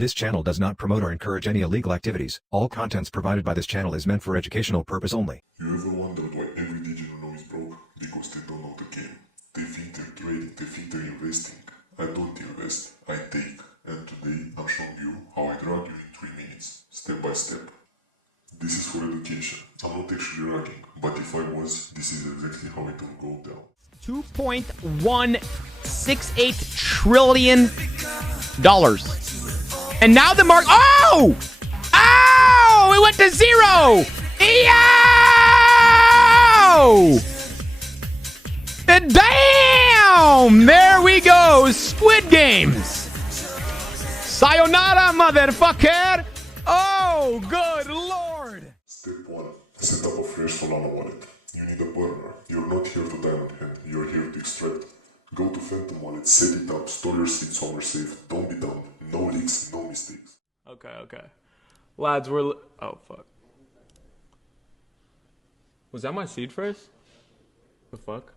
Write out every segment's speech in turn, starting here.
This channel does not promote or encourage any illegal activities. All contents provided by this channel is meant for educational purpose only. You ever wondered why every digital know is broke? Because they don't know the game. They think they're trading, they think they're investing. I don't invest, I take. And today I'm showing you how I drag you in 3 minutes, step by step. This is for education. I'm not actually ragging, but if I was, this is exactly how it will go down. $2.168 trillion. And now the mark. Oh! Oh! It went to zero! Yo! Damn! There we go. Squid Games. Sayonara, motherfucker. Oh, good lord. Step 1. Set up a fresh Solana wallet. You need a burner. You're not here to diamond hand. You're here to extract. Go to Phantom Wallet, set it up, store your seed somewhere safe. Don't be dumb. No leaks, no mistakes. Okay. Lads, we're... Oh, fuck. Was that my seed phrase? The fuck?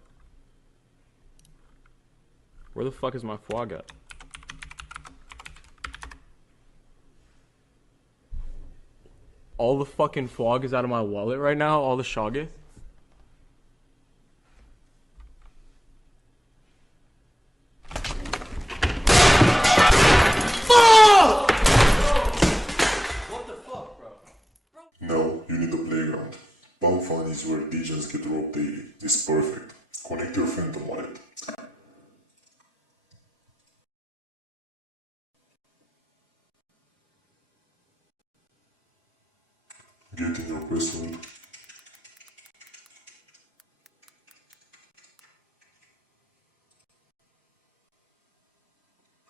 Where the fuck is my flag at? All the fucking flag is out of my wallet right now? All the shoggy? Now, you need a playground. Pump.fun is where DJs get robbed daily. It's perfect. Connect your Phantom Wallet. Get in your password.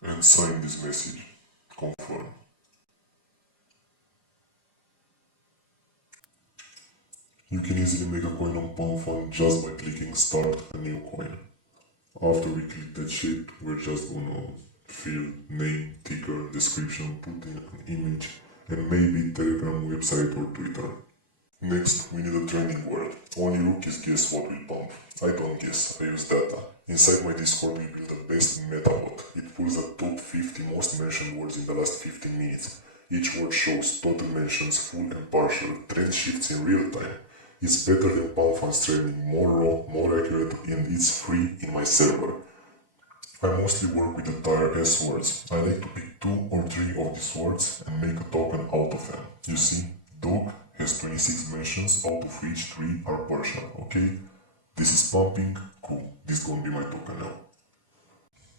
And sign this message. Confirm. You can easily make a coin on Pump.fun just by clicking start a new coin. After we click that shit, we're just gonna fill name, ticker, description, put in an image, and maybe Telegram website or Twitter. Next, we need a trending word. Only rookies guess what will pump. I don't guess, I use data. Inside my Discord we build the best meta bot. It pulls the top 50 most mentioned words in the last 15 minutes. Each word shows total mentions, full and partial, trend shifts in real time. It's better than Pump.fun's trending, more raw, more accurate, and it's free in my server. I mostly work with the tier S words. I like to pick 2 or 3 of these words and make a token out of them. You see, dog has 26 mentions, out of which 3 are partial, okay? This is pumping, cool, this is gonna be my token now.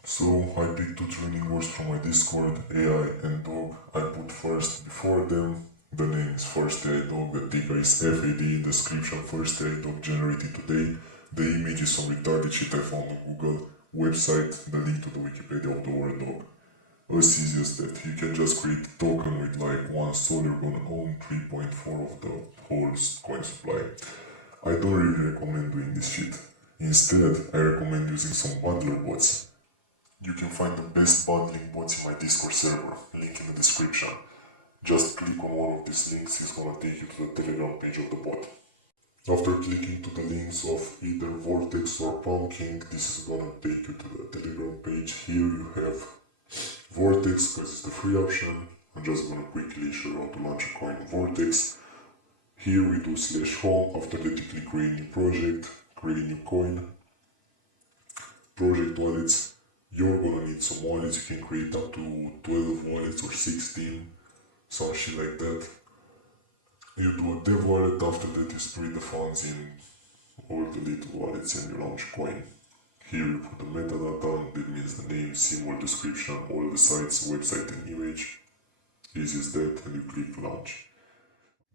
So I picked 2 training words from my Discord, AI and dog. I put first before them. The name is First AI Dog, the ticker is FAD, description First AI Dog generated today. The image is some retarded shit I found on Google. Website, the link to the Wikipedia of the word dog. As easy as that, you can just create a token with like 1 sol, you're gonna own 3.4 of the whole coin supply. I don't really recommend doing this shit. Instead, I recommend using some bundler bots. You can find the best bundling bots in my Discord server, link in the description. Just click on one of these links, it's gonna take you to the Telegram page of the bot. After clicking to the links of either Vortex or Pumpkin, this is gonna take you to the Telegram page. Here you have Vortex, because it's the free option. I'm just gonna quickly show you how to launch a coin on Vortex. Here we do /home, after that you click create new project, create new coin. Project wallets, you're gonna need some wallets, you can create up to 12 wallets or 16. Some shit like that. You do a dev wallet, after that you split the funds in all the little wallets and you launch a coin. Here you put the metadata, that means the name, symbol, description, all the sites, website and image. Easy as that, and you click launch.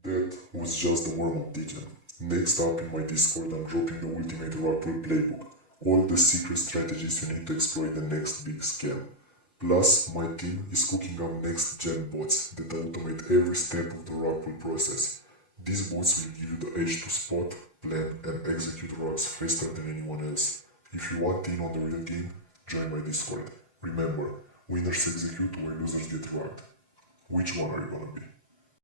That was just the warm-up detail. Next up in my Discord I'm dropping the ultimate rug pull playbook. All the secret strategies you need to exploit the next big scam. Plus, my team is cooking up next-gen bots that automate every step of the rug pull process. These bots will give you the edge to spot, plan and execute rugs faster than anyone else. If you want in on the real game, join my Discord. Remember, winners execute while losers get rugged. Which one are you gonna be?